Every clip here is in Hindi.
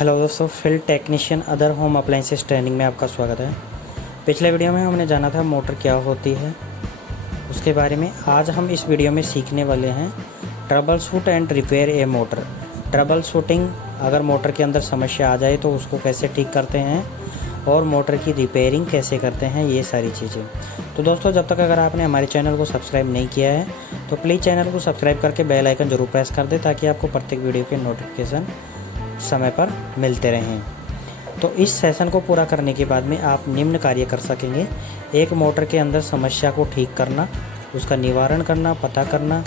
हेलो दोस्तों, field technician other home appliances training में आपका स्वागत है। पिछले वीडियो में हमने जाना था मोटर क्या होती है उसके बारे में। आज हम इस वीडियो में सीखने वाले हैं trouble shoot and repair A motor. Trouble shooting, अगर मोटर के अंदर समस्या आ जाए तो उसको कैसे ठीक करते हैं और मोटर की रिपेयरिंग कैसे करते हैं, ये सारी चीज़ें। तो दोस्तों, जब तक अगर आपने हमारे चैनल को सब्सक्राइब नहीं किया है तो प्लीज़ चैनल को सब्सक्राइब करके बेल आइकन ज़रूर प्रेस कर दें ताकि आपको प्रत्येक वीडियो के नोटिफिकेशन समय पर मिलते रहें। तो इस सेशन को पूरा करने के बाद में आप निम्न कार्य कर सकेंगे। एक, मोटर के अंदर समस्या को ठीक करना, उसका निवारण करना, पता करना।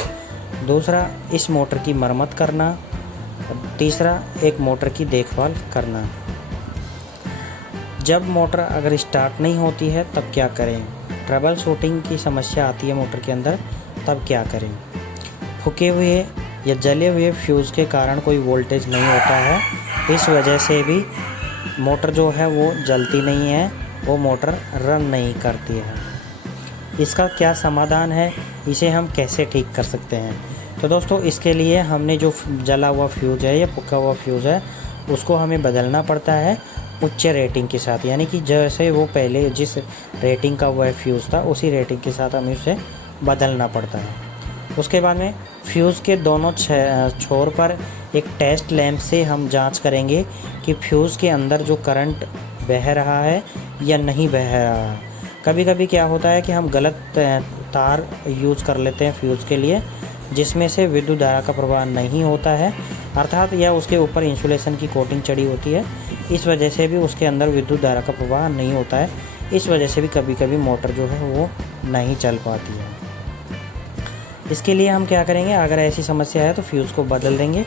दूसरा, इस मोटर की मरम्मत करना। तीसरा, एक मोटर की देखभाल करना। जब मोटर अगर स्टार्ट नहीं होती है तब क्या करें? ट्रबल शूटिंग की समस्या आती है मोटर के अंदर, तब क्या करें? फूके हुए या जले हुए फ्यूज़ के कारण कोई वोल्टेज नहीं होता है, इस वजह से भी मोटर जो है वो जलती नहीं है, वो मोटर रन नहीं करती है। इसका क्या समाधान है? इसे हम कैसे ठीक कर सकते हैं? तो दोस्तों, इसके लिए हमने जो जला हुआ फ्यूज़ है या फूका हुआ फ्यूज़ है उसको हमें बदलना पड़ता है उच्च रेटिंग के साथ। यानी कि जैसे वो पहले जिस रेटिंग का वह फ्यूज़ था उसी रेटिंग के साथ हमें उसे बदलना पड़ता है। उसके बाद में फ्यूज़ के दोनों छोर पर एक टेस्ट लैंप से हम जांच करेंगे कि फ्यूज़ के अंदर जो करंट बह रहा है या नहीं बह रहा है। कभी कभी क्या होता है कि हम गलत तार यूज़ कर लेते हैं फ्यूज़ के लिए, जिसमें से विद्युत धारा का प्रवाह नहीं होता है, अर्थात या उसके ऊपर इंसुलेशन की कोटिंग चढ़ी होती है, इस वजह से भी उसके अंदर विद्युत धारा का प्रवाह नहीं होता है। इस वजह से भी कभी कभी मोटर जो है वो नहीं चल पाती है। इसके लिए हम क्या करेंगे? अगर ऐसी समस्या है तो फ्यूज़ को बदल देंगे,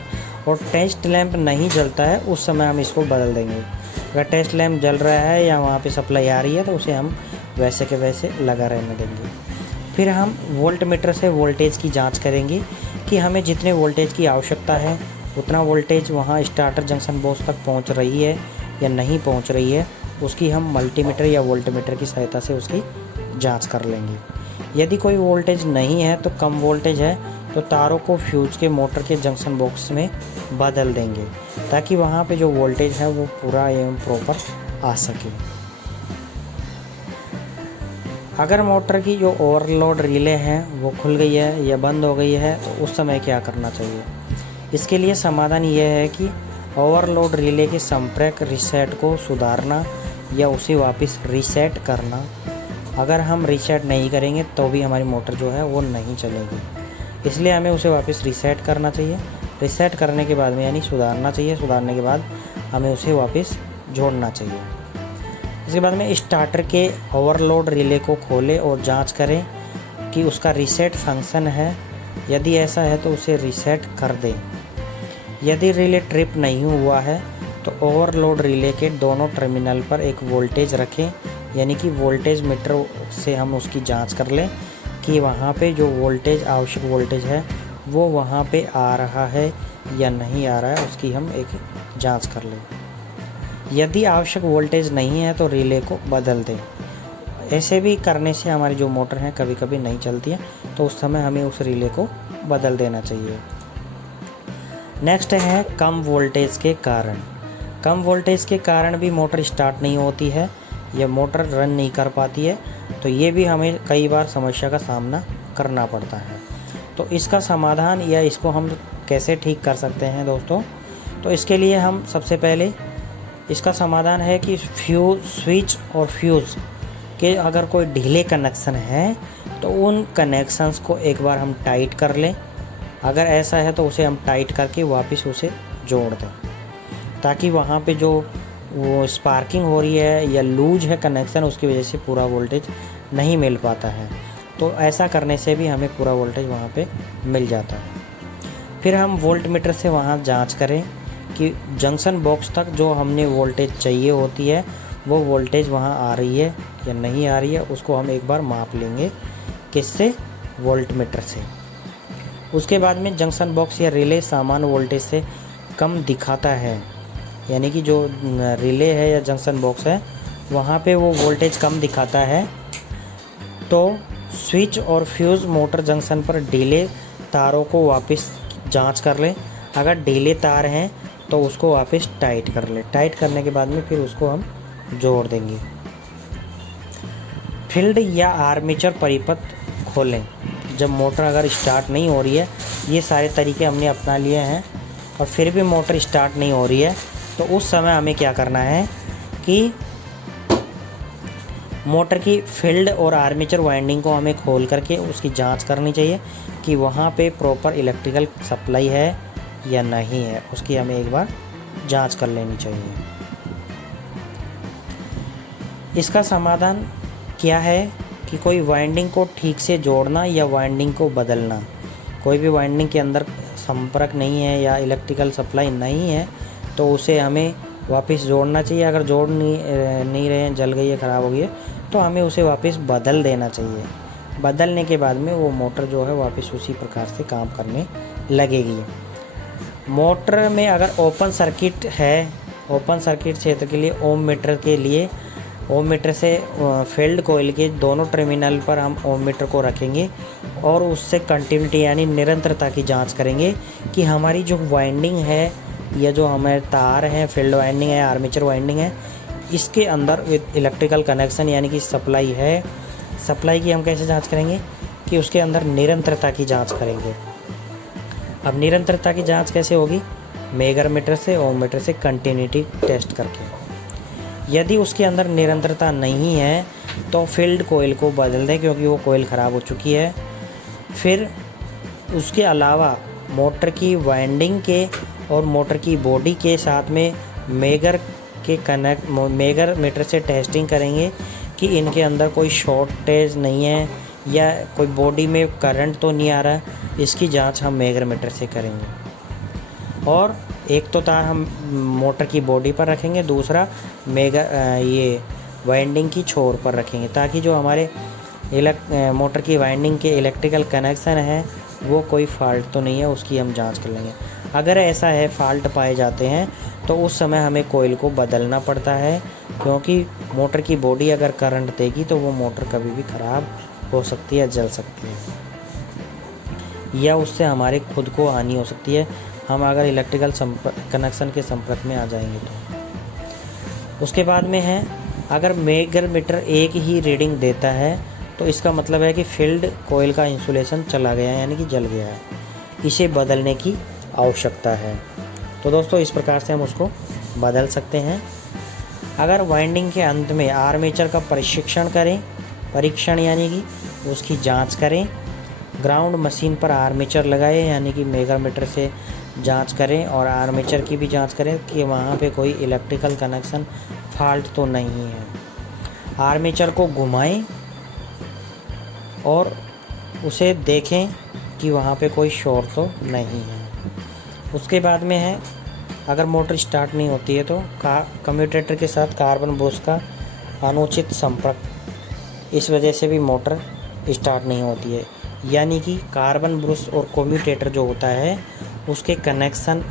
और टेस्ट लैंप नहीं जलता है उस समय हम इसको बदल देंगे। अगर टेस्ट लैंप जल रहा है या वहाँ पे सप्लाई आ रही है तो उसे हम वैसे के वैसे लगा रहने देंगे। फिर हम वोल्ट मीटर से वोल्टेज की जांच करेंगे कि हमें जितने वोल्टेज की आवश्यकता है उतना वोल्टेज वहाँ स्टार्टर जंक्शन बॉक्स तक पहुँच रही है या नहीं पहुँच रही है। उसकी हम मल्टीमीटर या वोल्टमीटर की सहायता से उसकी जाँच कर लेंगे। यदि कोई वोल्टेज नहीं है तो कम वोल्टेज है तो तारों को फ्यूज़ के मोटर के जंक्शन बॉक्स में बदल देंगे ताकि वहाँ पे जो वोल्टेज है वो पूरा एवं प्रॉपर आ सके। अगर मोटर की जो ओवरलोड रिले हैं वो खुल गई है या बंद हो गई है तो उस समय क्या करना चाहिए? इसके लिए समाधान ये है कि ओवरलोड रिले के संपर्क रीसेट को सुधारना या उसे वापस रीसेट करना। अगर हम रीसेट नहीं करेंगे तो भी हमारी मोटर जो है वो नहीं चलेगी, इसलिए हमें उसे वापस रीसेट करना चाहिए। रीसेट करने के बाद में यानी सुधारना चाहिए, सुधारने के बाद हमें उसे वापस जोड़ना चाहिए। इसके बाद में स्टार्टर के ओवरलोड रिले को खोलें और जांच करें कि उसका रीसेट फंक्शन है। यदि ऐसा है तो उसे रीसेट कर दें। यदि रिले ट्रिप नहीं हुआ है तो ओवरलोड रिले के दोनों टर्मिनल पर एक वोल्टेज रखें, यानी कि वोल्टेज मीटर से हम उसकी जांच कर लें कि वहाँ पे जो वोल्टेज आवश्यक वोल्टेज है वो वहाँ पे आ रहा है या नहीं आ रहा है, उसकी हम एक जांच कर लें। यदि आवश्यक वोल्टेज नहीं है तो रिले को बदल दें। ऐसे भी करने से हमारी जो मोटर है कभी कभी नहीं चलती है, तो उस समय हमें उस रिले को बदल देना चाहिए। नेक्स्ट है कम वोल्टेज के कारण। कम वोल्टेज के कारण भी मोटर स्टार्ट नहीं होती है या मोटर रन नहीं कर पाती है, तो ये भी हमें कई बार समस्या का सामना करना पड़ता है। तो इसका समाधान या इसको हम कैसे ठीक कर सकते हैं दोस्तों? तो इसके लिए हम सबसे पहले इसका समाधान है कि फ्यूज स्विच और फ्यूज़ के अगर कोई ढीले कनेक्शन है तो उन कनेक्शंस को एक बार हम टाइट कर लें। अगर ऐसा है तो उसे हम टाइट करके वापस उसे जोड़ दें ताकि वहाँ पे जो वो स्पार्किंग हो रही है या लूज है कनेक्शन, उसकी वजह से पूरा वोल्टेज नहीं मिल पाता है। तो ऐसा करने से भी हमें पूरा वोल्टेज वहाँ पे मिल जाता है। फिर हम वोल्ट मीटर से वहाँ जांच करें कि जंक्शन बॉक्स तक जो हमने वोल्टेज चाहिए होती है वो वोल्टेज वहाँ आ रही है या नहीं आ रही है, उसको हम एक बार माप लेंगे। किससे? वोल्ट मीटर से। उसके बाद में जंक्शन बॉक्स या रिले सामान्य वोल्टेज से कम दिखाता है, यानी कि जो रिले है या जंक्शन बॉक्स है वहाँ पे वो वोल्टेज कम दिखाता है, तो स्विच और फ्यूज़ मोटर जंक्शन पर ढीले तारों को वापस जांच कर लें। अगर ढीले तार हैं तो उसको वापस टाइट कर ले। टाइट करने के बाद में फिर उसको हम जोड़ देंगे। फील्ड या आर्मेचर परिपथ खोलें। जब मोटर अगर स्टार्ट नहीं हो रही है, ये सारे तरीके हमने अपना लिए हैं और फिर भी मोटर स्टार्ट नहीं हो रही है, तो उस समय हमें क्या करना है कि मोटर की फील्ड और आर्मेचर वाइंडिंग को हमें खोल करके उसकी जांच करनी चाहिए कि वहाँ पे प्रॉपर इलेक्ट्रिकल सप्लाई है या नहीं है, उसकी हमें एक बार जांच कर लेनी चाहिए। इसका समाधान क्या है कि कोई वाइंडिंग को ठीक से जोड़ना या वाइंडिंग को बदलना। कोई भी वाइंडिंग के अंदर संपर्क नहीं है या इलेक्ट्रिकल सप्लाई नहीं है तो उसे हमें वापस जोड़ना चाहिए। अगर जोड़ नहीं रहे हैं, जल गई है, ख़राब हो गई है, तो हमें उसे वापस बदल देना चाहिए। बदलने के बाद में वो मोटर जो है वापस उसी प्रकार से काम करने लगेगी। मोटर में अगर ओपन सर्किट है, ओपन सर्किट क्षेत्र के लिए ओम मीटर से फील्ड कॉइल के दोनों टर्मिनल पर हम ओम मीटर को रखेंगे और उससे कंटिन्यूटी यानी निरंतरता की जांच करेंगे कि हमारी जो वाइंडिंग है या जो हमारे तार हैं, फील्ड वाइंडिंग है, आर्मेचर वाइंडिंग है, इसके अंदर इलेक्ट्रिकल कनेक्शन यानी कि सप्लाई है। सप्लाई की हम कैसे जांच करेंगे कि उसके अंदर निरंतरता की जांच करेंगे। अब निरंतरता की जांच कैसे होगी? मेगर मीटर से, ओम मीटर से कंटिन्यूटी टेस्ट करके। यदि उसके अंदर निरंतरता नहीं है तो फील्ड कोयल को बदल दें क्योंकि वो कोयल ख़राब हो चुकी है। फिर उसके अलावा मोटर की वाइंडिंग के और मोटर की बॉडी के साथ में मेगर मीटर से टेस्टिंग करेंगे कि इनके अंदर कोई शॉर्टेज नहीं है या कोई बॉडी में करंट तो नहीं आ रहा है। इसकी जांच हम मेगर मीटर से करेंगे। और एक तो तार हम मोटर की बॉडी पर रखेंगे, दूसरा ये वाइंडिंग की छोर पर रखेंगे ताकि जो हमारे मोटर की वाइंडिंग के इलेक्ट्रिकल कनेक्शन है वो कोई फॉल्ट तो नहीं है, उसकी हम जांच कर लेंगे। अगर ऐसा है, फॉल्ट पाए जाते हैं, तो उस समय हमें कोयल को बदलना पड़ता है क्योंकि मोटर की बॉडी अगर करंट देगी तो वो मोटर कभी भी ख़राब हो सकती है, जल सकती है या उससे हमारे खुद को हानि हो सकती है, हम अगर इलेक्ट्रिकल कनेक्शन के संपर्क में आ जाएंगे तो। उसके बाद में है, अगर मेगर मीटर एक ही रीडिंग देता है तो इसका मतलब है कि फील्ड कोयल का इंसुलेशन चला गया है यानी कि जल गया है, इसे बदलने की आवश्यकता है। तो दोस्तों इस प्रकार से हम उसको बदल सकते हैं। अगर वाइंडिंग के अंत में आर्मेचर का परीक्षण यानी कि उसकी जांच करें, ग्राउंड मशीन पर आर्मेचर लगाएं यानी कि मेगर मीटर से जांच करें और आर्मेचर की भी जांच करें कि वहाँ पे कोई इलेक्ट्रिकल कनेक्शन फॉल्ट तो नहीं है। आर्मेचर को घुमाएं और उसे देखें कि वहाँ पे कोई शॉर्ट तो नहीं है। उसके बाद में है, अगर मोटर स्टार्ट नहीं होती है तो कम्यूटेटर के साथ कार्बन ब्रश का अनुचित संपर्क, इस वजह से भी मोटर स्टार्ट नहीं होती है। यानी कि कार्बन ब्रश और कम्यूटेटर जो होता है उसके कनेक्शन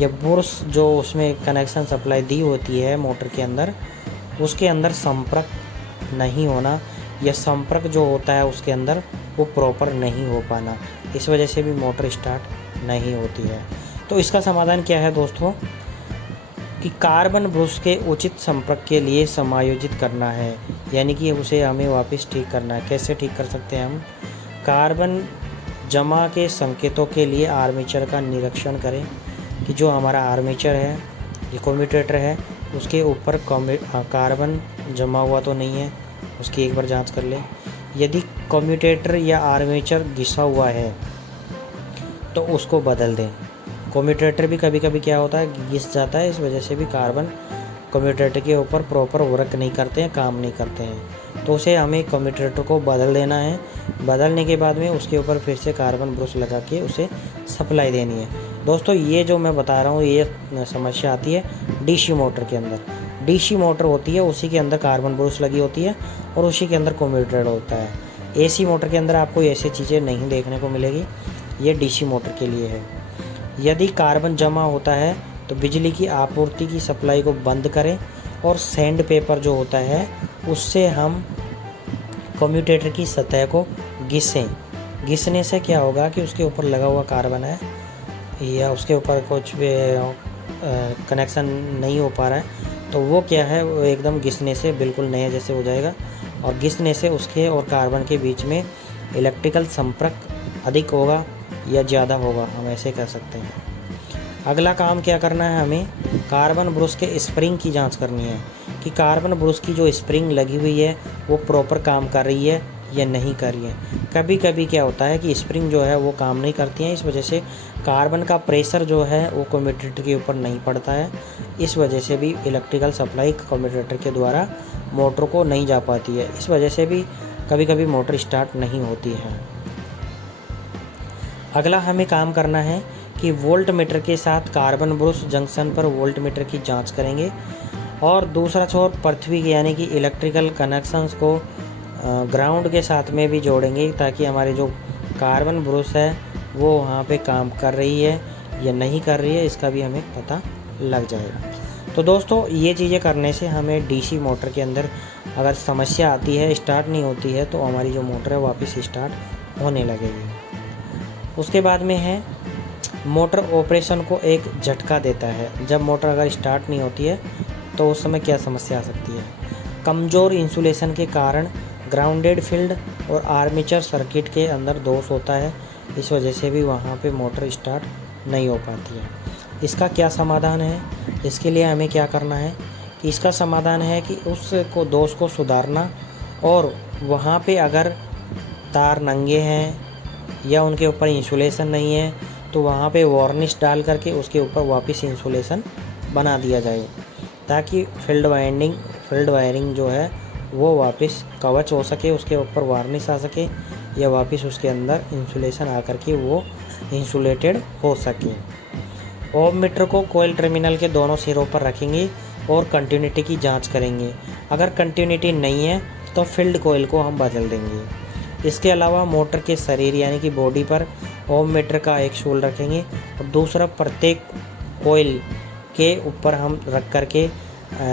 या ब्रश जो उसमें कनेक्शन सप्लाई दी होती है मोटर के अंदर, उसके अंदर संपर्क नहीं होना या संपर्क जो होता है उसके अंदर वो प्रॉपर नहीं हो पाना, इस वजह से भी मोटर स्टार्ट नहीं होती है। तो इसका समाधान क्या है दोस्तों कि कार्बन ब्रश के उचित संपर्क के लिए समायोजित करना है, यानी कि उसे हमें वापस ठीक करना है। कैसे ठीक कर सकते हैं हम? कार्बन जमा के संकेतों के लिए आर्मेचर का निरीक्षण करें कि जो हमारा आर्मेचर है, ये कम्यूटेटर है, उसके ऊपर कार्बन जमा हुआ तो नहीं है, उसकी एक बार जांच कर लें। यदि कम्यूटेटर या आर्मेचर घिसा हुआ है तो उसको बदल दें। कम्यूटेटर भी कभी कभी क्या होता है, घिस जाता है, इस वजह से भी कार्बन कम्यूटेटर के ऊपर प्रॉपर वर्क नहीं करते हैं, काम नहीं करते हैं, तो उसे हमें कम्यूटेटर को बदल देना है। बदलने के बाद में उसके ऊपर फिर से कार्बन ब्रश लगा के उसे सप्लाई देनी है। दोस्तों ये जो मैं बता रहा हूँ ये समस्या आती है डीसी मोटर के अंदर। डीसी मोटर होती है, उसी के अंदर कार्बन ब्रश लगी होती है और उसी के अंदर कम्यूटेटर होता है। एसी मोटर के अंदर आपको ऐसी चीज़ें नहीं देखने को मिलेगी, ये डीसी मोटर के लिए है। यदि कार्बन जमा होता है तो बिजली की आपूर्ति की सप्लाई को बंद करें और सैंड पेपर जो होता है उससे हम कम्यूटेटर की सतह को घिसें। घिसने से क्या होगा कि उसके ऊपर लगा हुआ कार्बन है या उसके ऊपर कुछ भी कनेक्शन नहीं हो पा रहा है, तो वो क्या है, वो एकदम घिसने से बिल्कुल नए जैसे हो जाएगा, और घिसने से उसके और कार्बन के बीच में इलेक्ट्रिकल संपर्क अधिक होगा या ज़्यादा होगा, हम ऐसे कह सकते हैं। अगला काम क्या करना है, हमें कार्बन ब्रश के स्प्रिंग की जांच करनी है कि कार्बन ब्रश की जो स्प्रिंग लगी हुई है वो प्रॉपर काम कर रही है या नहीं कर रही है। कभी कभी क्या होता है कि स्प्रिंग जो है वो काम नहीं करती हैं, इस वजह से कार्बन का प्रेशर जो है वो कम्यूटेटर के ऊपर नहीं पड़ता है। इस वजह से भी इलेक्ट्रिकल सप्लाई कम्यूटेटर के द्वारा मोटर को नहीं जा पाती है। इस वजह से भी कभी कभी मोटर स्टार्ट नहीं होती है। अगला हमें काम करना है कि वोल्ट मीटर के साथ कार्बन ब्रश जंक्शन पर वोल्ट मीटर की जांच करेंगे, और दूसरा छोर पृथ्वी यानी कि इलेक्ट्रिकल कनेक्शंस को ग्राउंड के साथ में भी जोड़ेंगे, ताकि हमारे जो कार्बन ब्रश है वो वहाँ पे काम कर रही है या नहीं कर रही है, इसका भी हमें पता लग जाएगा। तो दोस्तों, ये चीज़ें करने से हमें डीसी मोटर के अंदर अगर समस्या आती है, स्टार्ट नहीं होती है, तो हमारी जो मोटर है वापस स्टार्ट होने लगेगी। उसके बाद में है मोटर ऑपरेशन को एक झटका देता है। जब मोटर अगर स्टार्ट नहीं होती है तो उस समय क्या समस्या आ सकती है, कमज़ोर इंसुलेशन के कारण ग्राउंडेड फील्ड और आर्मेचर सर्किट के अंदर दोष होता है। इस वजह से भी वहाँ पे मोटर स्टार्ट नहीं हो पाती है। इसका क्या समाधान है, इसके लिए हमें क्या करना है कि इसका समाधान है कि दोष को सुधारना, और वहाँ पे अगर तार नंगे हैं या उनके ऊपर इंसुलेशन नहीं है तो वहाँ पे वार्निश डाल करके उसके ऊपर वापस इंसुलेशन बना दिया जाए, ताकि फील्ड वायरिंग जो है वो वापस कवच हो सके, उसके ऊपर वार्निश आ सके, या वापस उसके अंदर इंसुलेशन आ करके वो इंसुलेटेड हो सके। ओम मीटर को कोयल टर्मिनल के दोनों सिरों पर रखेंगे और कंटिन्यूटी की जांच करेंगे। अगर कंटिन्यूटी नहीं है तो फील्ड कोयल को हम बदल देंगे। इसके अलावा मोटर के शरीर यानी कि बॉडी पर ओम मीटर का एक शूल रखेंगे, और दूसरा प्रत्येक कोयल के ऊपर हम रख करके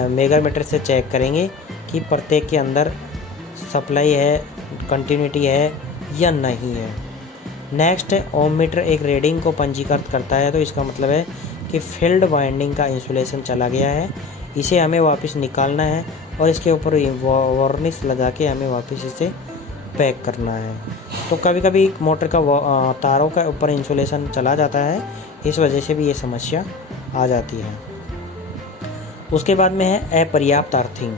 मेगा मीटर से चेक करेंगे कि प्रत्येक के अंदर सप्लाई है, कंटिन्यूटी है या नहीं है। नेक्स्ट है ओम मीटर एक रीडिंग को पंजीकृत करता है, तो इसका मतलब है कि फील्ड वाइंडिंग का इंसुलेशन चला गया है, इसे हमें वापस निकालना है और इसके ऊपर वार्निश लगा के हमें वापस इसे पैक करना है। तो कभी कभी मोटर का तारों का ऊपर इंसुलेशन चला जाता है, इस वजह से भी ये समस्या आ जाती है। उसके बाद में है अपर्याप्त अर्थिंग।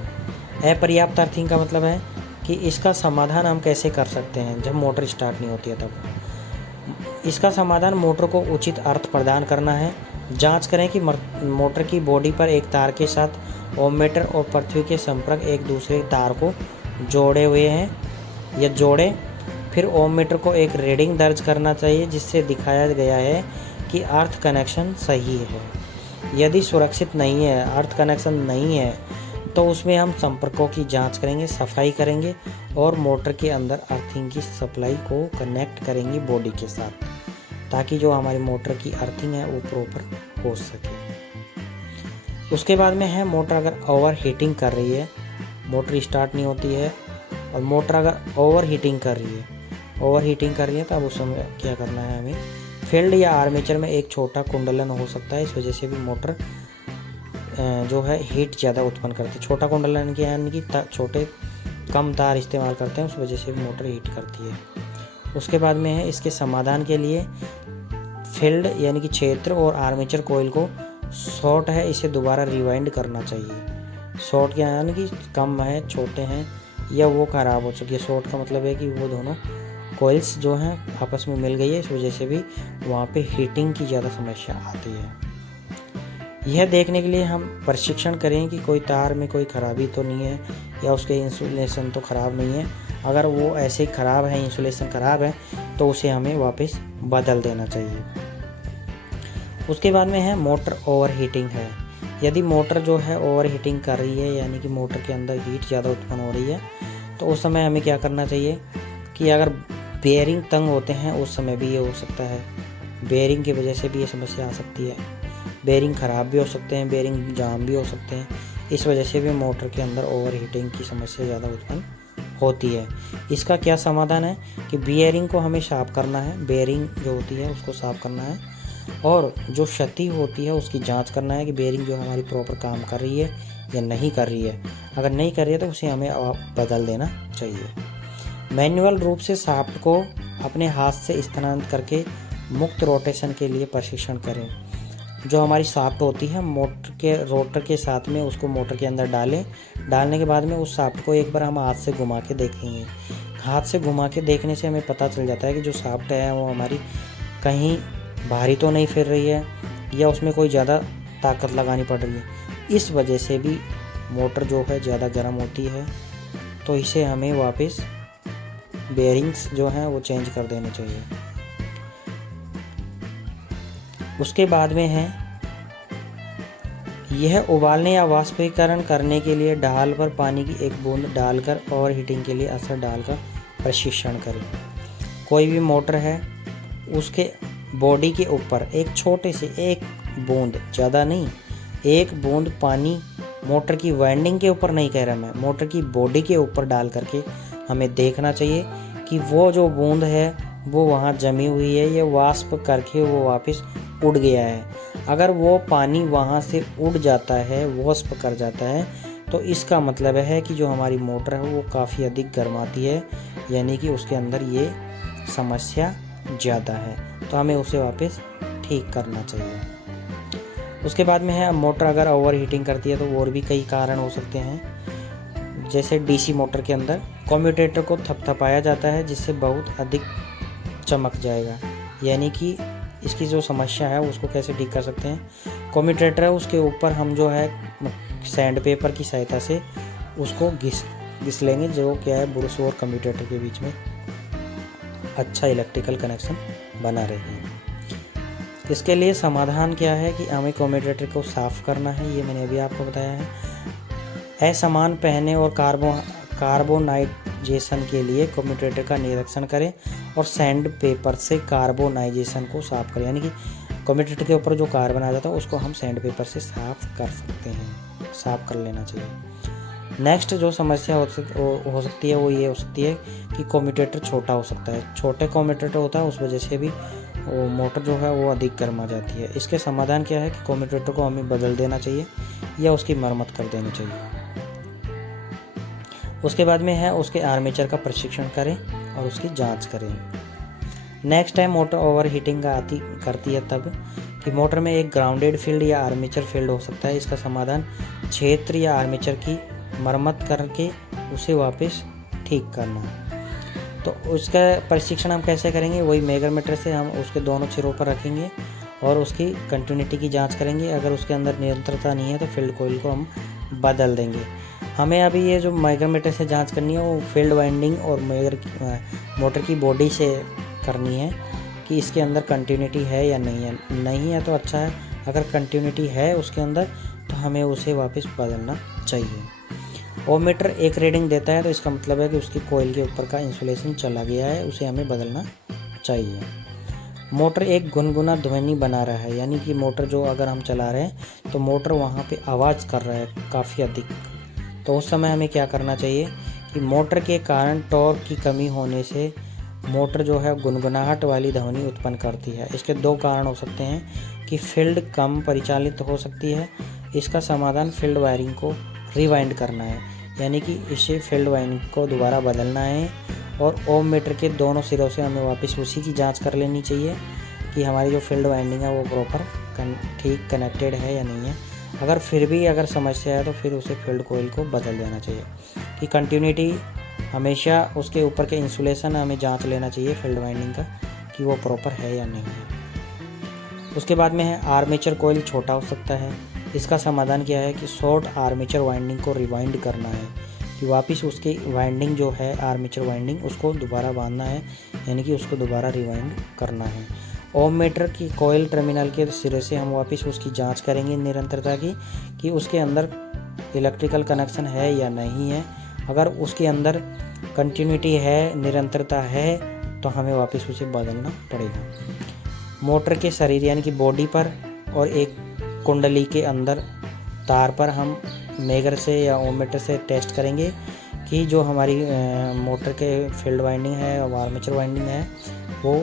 अपर्याप्त अर्थिंग का मतलब है कि इसका समाधान हम कैसे कर सकते हैं जब मोटर स्टार्ट नहीं होती है तब। इसका समाधान मोटर को उचित अर्थ प्रदान करना है। जांच करें कि मोटर की बॉडी पर एक तार के साथ ओम मीटर और पृथ्वी के संपर्क एक दूसरे तार को जोड़े हुए हैं या जोड़े। फिर ओम मीटर को एक रीडिंग दर्ज करना चाहिए जिससे दिखाया गया है कि अर्थ कनेक्शन सही है। यदि सुरक्षित नहीं है, अर्थ कनेक्शन नहीं है, तो उसमें हम संपर्कों की जांच करेंगे, सफाई करेंगे और मोटर के अंदर अर्थिंग की सप्लाई को कनेक्ट करेंगे बॉडी के साथ, ताकि जो हमारी मोटर की अर्थिंग है वो प्रॉपर हो सके। उसके बाद में है मोटर अगर ओवर हीटिंग कर रही है, मोटर स्टार्ट नहीं होती है और मोटर अगर ओवर हीटिंग कर रही है तब उस समय क्या करना है, हमें फील्ड या आर्मेचर में एक छोटा कुंडलन हो सकता है। इस वजह से भी मोटर जो है हीट ज़्यादा उत्पन्न करती है। छोटा कुंडलन की यानी कि छोटे कम तार इस्तेमाल करते हैं, उस वजह से भी मोटर हीट करती है। उसके बाद में है इसके समाधान के लिए फील्ड यानी कि क्षेत्र और आर्मेचर कोयल को शॉर्ट है, इसे दोबारा रिवाइंड करना चाहिए। शॉर्ट यानी कि कम है, छोटे हैं या वो ख़राब हो चुकी है। शॉर्ट का मतलब है कि वो दोनों कोयल्स जो हैं आपस में मिल गई है, इस वजह से भी वहाँ पे हीटिंग की ज़्यादा समस्या आती है। यह देखने के लिए हम परीक्षण करें कि कोई तार में कोई ख़राबी तो नहीं है या उसके इंसुलेशन तो ख़राब नहीं है। अगर वो ऐसे ही ख़राब है, इंसुलेशन ख़राब है, तो उसे हमें वापस बदल देना चाहिए। उसके बाद में है मोटर ओवर हीटिंग है। यदि मोटर जो है ओवर हीटिंग कर रही है यानी कि मोटर के अंदर हीट ज़्यादा उत्पन्न हो रही है, तो उस समय हमें क्या करना चाहिए कि अगर बेयरिंग तंग होते हैं उस समय भी ये हो सकता है। बेयरिंग की वजह से भी ये समस्या आ सकती है। बेयरिंग ख़राब भी हो सकते हैं, बेयरिंग जाम भी हो सकते हैं। इस वजह से भी मोटर के अंदर ओवर हीटिंग की समस्या ज़्यादा उत्पन्न होती है। इसका क्या समाधान है कि बेयरिंग को हमें साफ़ करना है। बेयरिंग जो होती है उसको साफ़ करना है और जो क्षति होती है उसकी जांच करना है कि बेयरिंग जो हमारी प्रॉपर काम कर रही है या नहीं कर रही है। अगर नहीं कर रही है तो उसे हमें बदल देना चाहिए। मैन्युअल रूप से शाफ्ट को अपने हाथ से स्थानांतरित करके मुक्त रोटेशन के लिए प्रशिक्षण करें। जो हमारी शाफ्ट होती है मोटर के रोटर के साथ में उसको मोटर के अंदर डालने के बाद में उस शाफ्ट को एक बार हम हाथ से घुमा के देखेंगे। हाथ से घुमा के देखने से हमें पता चल जाता है कि जो शाफ्ट है वो हमारी कहीं भारी तो नहीं फिर रही है या उसमें कोई ज़्यादा ताकत लगानी पड़ रही है। इस वजह से भी मोटर जो है ज़्यादा गर्म होती है, तो इसे हमें वापस बेयरिंग्स जो हैं वो चेंज कर देने चाहिए। उसके बाद में है यह उबालने या वाष्पीकरण करने के लिए ढाल पर पानी की एक बूंद डालकर और हीटिंग के लिए असर डालकर प्रशिक्षण करें। कोई भी मोटर है उसके बॉडी के ऊपर एक छोटे से एक बूंद, ज़्यादा नहीं, एक बूंद पानी मोटर की वाइंडिंग के ऊपर नहीं कह रहा मैं, मोटर की बॉडी के ऊपर डाल करके हमें देखना चाहिए कि वो जो बूंद है वो वहाँ जमी हुई है या वाष्प करके वो वापस उड़ गया है। अगर वो पानी वहाँ से उड़ जाता है, वाष्प कर जाता है, तो इसका मतलब है कि जो हमारी मोटर है वो काफ़ी अधिक गर्माती है, यानी कि उसके अंदर ये समस्या ज़्यादा है, तो हमें उसे वापस ठीक करना चाहिए। उसके बाद में है मोटर अगर ओवर हीटिंग करती है तो और भी कई कारण हो सकते हैं। जैसे डीसी मोटर के अंदर कम्यूटेटर को थपथपाया जाता है जिससे बहुत अधिक चमक जाएगा, यानी कि इसकी जो समस्या है उसको कैसे ठीक कर सकते हैं। कम्यूटेटर है उसके ऊपर हम जो है सैंड पेपर की सहायता से उसको घिस लेंगे, जो क्या है ब्रश और कम्यूटेटर के बीच में अच्छा इलेक्ट्रिकल कनेक्शन बना रहे। इसके लिए समाधान क्या है कि हमें कम्यूटेटर को साफ़ करना है, ये मैंने अभी आपको बताया है। असमान पहने और कार्बोनाइजेशन के लिए कम्यूटेटर का निरीक्षण करें और सैंड पेपर से कार्बोनाइजेशन को साफ़ करें, यानी कि कम्यूटेटर के ऊपर जो कार्बन आ जाता है उसको हम सैंड पेपर से साफ़ कर सकते हैं, साफ़ कर लेना चाहिए। नेक्स्ट जो समस्या हो सकती है वो ये हो सकती है कि कम्यूटेटर छोटा हो सकता है। छोटे कम्यूटेटर होता है उस वजह से भी वो मोटर जो है वो अधिक गर्मा जाती है। इसके समाधान क्या है कि कम्यूटेटर को हमें बदल देना चाहिए या उसकी मरम्मत कर देनी चाहिए। उसके बाद में है उसके आर्मेचर का प्रशिक्षण करें और उसकी जांच करें। Next time motor over heating करती है तब कि मोटर में एक ग्राउंडेड फील्ड या आर्मेचर फील्ड हो सकता है। इसका समाधान क्षेत्र या आर्मेचर की मरम्मत करके उसे वापस ठीक करना। तो उसका प्रशिक्षण हम कैसे करेंगे, वही मेगामीटर से हम उसके दोनों सिरों पर रखेंगे और उसकी कंटिन्यूटी की जांच करेंगे। अगर उसके अंदर निरंतरता नहीं है तो फील्ड कोइल को हम बदल देंगे। हमें अभी ये जो मेगामीटर से जांच करनी है वो फील्ड वाइंडिंग और मोटर की बॉडी से करनी है कि इसके अंदर कंटिन्यूटी है या नहीं है। नहीं है तो अच्छा है, अगर कंटिन्यूटी है उसके अंदर तो हमें उसे वापस बदलना चाहिए। ओममीटर एक रीडिंग देता है तो इसका मतलब है कि उसकी कोयल के ऊपर का इंसुलेशन चला गया है, उसे हमें बदलना चाहिए। मोटर एक गुनगुना ध्वनि बना रहा है, यानी कि मोटर जो अगर हम चला रहे हैं तो मोटर वहाँ पे आवाज़ कर रहा है काफ़ी अधिक, तो उस समय हमें क्या करना चाहिए कि मोटर के कारण टॉर्क की कमी होने से मोटर जो है गुनगुनाहट वाली ध्वनि उत्पन्न करती है। इसके दो कारण हो सकते हैं कि फील्ड कम परिचालित हो सकती है। इसका समाधान फील्ड वायरिंग को रिवाइंड करना है, यानी कि इसे फील्ड वायरिंग को दोबारा बदलना है और ओम मीटर के दोनों सिरों से हमें वापस उसी की जांच कर लेनी चाहिए कि हमारी जो फील्ड वाइंडिंग है वो प्रॉपर ठीक कनेक्टेड है या नहीं है। अगर फिर भी अगर समस्या है तो फिर उसे फील्ड कोइल को बदल देना चाहिए। कि कंटिन्यूटी हमेशा उसके ऊपर के इंसुलेशन हमें जांच लेना चाहिए फील्ड वाइंडिंग का कि वो प्रॉपर है या नहीं है। उसके बाद में है आर्मेचर कोइल छोटा हो सकता है। इसका समाधान क्या है कि शॉर्ट आर्मेचर वाइंडिंग को रिवाइंड करना है, कि वापस उसकी वाइंडिंग जो है आर्मेचर वाइंडिंग उसको दोबारा बांधना है, यानी कि उसको दोबारा रिवाइंड करना है। ओम मीटर की कोयल टर्मिनल के सिरे से हम वापस उसकी जांच करेंगे निरंतरता की कि उसके अंदर इलेक्ट्रिकल कनेक्शन है या नहीं है। अगर उसके अंदर कंटिन्यूटी है, निरंतरता है, तो हमें वापस उसे बदलना पड़ेगा। मोटर के शरीर यानी कि बॉडी पर और एक कुंडली के अंदर तार पर हम मेगर से या ओम मीटर से टेस्ट करेंगे कि जो हमारी मोटर के फील्ड वाइंडिंग है और आर्मेचर वाइंडिंग है वो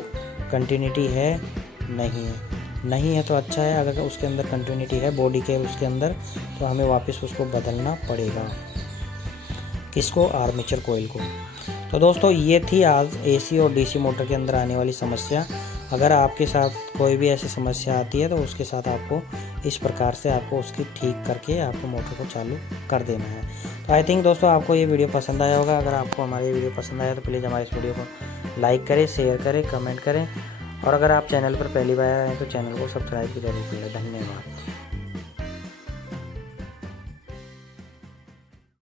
कंटिन्यूटी है नहीं है। नहीं है तो अच्छा है, अगर उसके अंदर कंटिन्यूटी है बॉडी के उसके अंदर तो हमें वापस उसको बदलना पड़ेगा। किसको? आर्मेचर कोयल को। तो दोस्तों ये थी आज एसी और डीसी मोटर के अंदर आने वाली समस्या। अगर आपके साथ कोई भी ऐसी समस्या आती है तो उसके साथ आपको इस प्रकार से आपको उसकी ठीक करके आपको मोटर को चालू कर देना है। तो आई थिंक दोस्तों आपको ये वीडियो पसंद आया होगा। अगर आपको हमारी वीडियो पसंद आया तो प्लीज़ हमारे इस वीडियो को लाइक करें, शेयर करें, कमेंट करें और अगर आप चैनल पर पहली बार आए हैं तो चैनल को सब्सक्राइब भी जरूर करें। धन्यवाद।